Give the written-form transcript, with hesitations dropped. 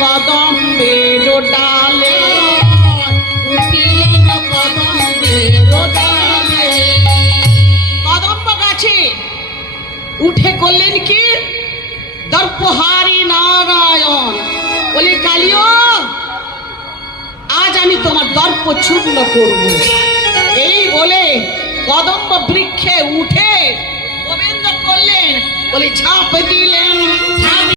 কদম্বের ডালে, উঠিলেন কদম্বের ডালে। কদম্ব গাছে উঠে করলেন কি? দর্পহারি নারায়ণ বলে, কালিও আজ আমি তোমার দর্প চূর্ণ করব। এই বলে কদম্ব বৃক্ষে উঠে গোবিন্দ করলেন, বলে ঝাঁপ দিলেন।